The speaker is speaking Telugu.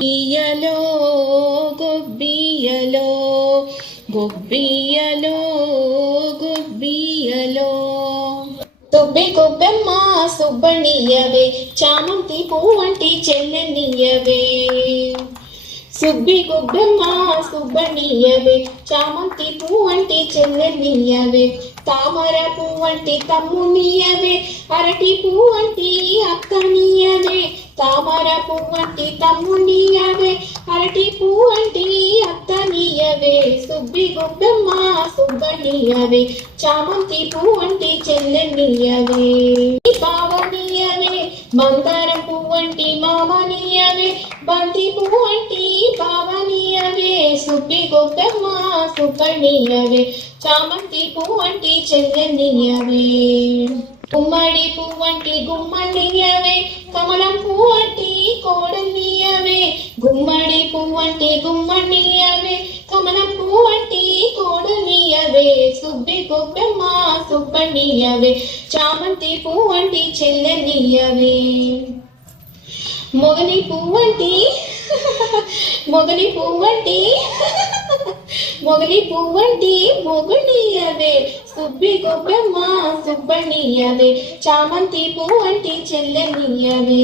ఇయలో గొబ్బియలో గొబ్బియలో గొబ్బియలో సుబ్బి గొబ్బెమ్మ సుబ్బనియవే చామంతి పువ్వంటి చెల్లెనియవే సుబ్బి గొబ్బెమ్మ సుబ్బనియవే చామంతి పువ్వంటి చెల్లెనియవే తామర పువ్వంటి తమ్మునియవే అరటి పువ్వంటి అక్కనియవే తామర పువ్వంటి తమ్మునియవే అరటి పువ్వంటి అత్తనియవే సుబ్బి గొబ్బెమ్మ సుబ్బనియవే చామంతి పువ్వంటి చెల్లెనియవే బావనియవే మందారం పువ్వంటి మామనియవే బంతి పువ్వంటి బావనియవే సుబ్బి గొబ్బెమ్మ సుబ్బనియవే చామంతి పువ్వంటి చెల్లెనియవే గుమ్మడి పువ్వంటి గుమ్మనియవే కమలం పువ్వంటి కోడనియవే గుమ్మడి పువ్వంటి గుమ్మనియవే కమలం పువ్వంటి కోడనియవే సుబ్బి గొబ్బెమ్మ సుబ్బనియవే చామంతి పువ్వంటి చెల్లెనియవే మొగలి పువ్వంటి మొగలి పువ్వంటి మొగలి పువ్వంటి మొగునియవే సుబ్బి గొబ్బెమ్మ సుబ్బనియవే చామంతి పువ్వంటి చెల్లెనియవే